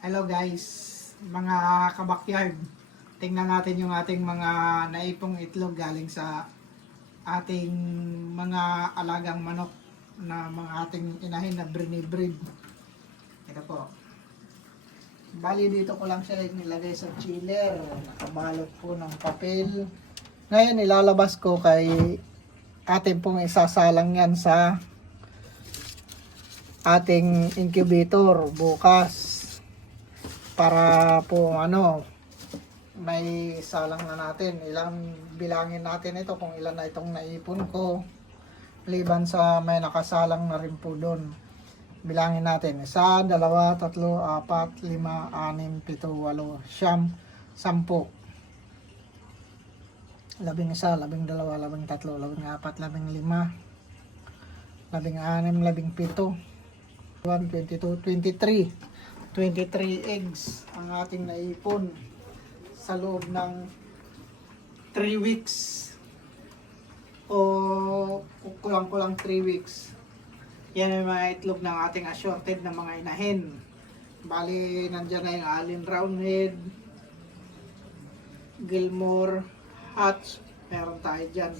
Hello guys, mga kabakyard. Tingnan natin yung ating mga naipong itlog galing sa ating mga alagang manok na mga ating inahin na brinibrid. Ito po. Bali dito ko lang siya nilagay sa chiller. Nakabalot po ng papel. Ngayon ilalabas ko kay atin pong isasalang yan sa ating incubator bukas para po ano may salang na natin. Ilang bilangin natin ito kung ilan na itong naipon ko. Liban sa may nakasalang na rin po doon bilangin natin. Isa, dalawa, tatlo, apat, lima, anim, pito, walo, siyam, sampu. Labing isa, labing dalawa, labing tatlo, labing apat, labing lima labing anim, labing pito. 1, 22, 23 23 eggs ang ating naipon sa loob ng 3 weeks. O kulang-kulang 3 weeks. Yan ang mga itlog ng ating assorted na mga inahin. Bali nandyan na yung Allen Roundhead Gilmore Hatch meron tayo dyan.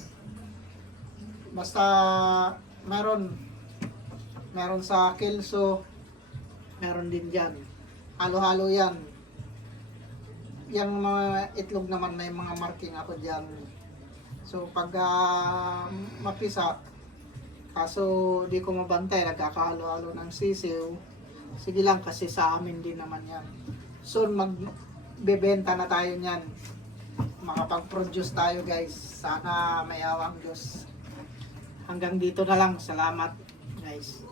Basta meron. Meron sa Kelso meron din dyan. Halo-halo yan. Yung mga itlog naman may mga marking ako dyan. So pag ah, mapisa kaso di ko mabantay nagkakahalo-halo ng sisiw sige lang kasi sa amin din naman yan. Soon magbebenta na tayo niyan. Makapag-produce tayo guys. Sana may awang Diyos. Hanggang dito na lang. Salamat guys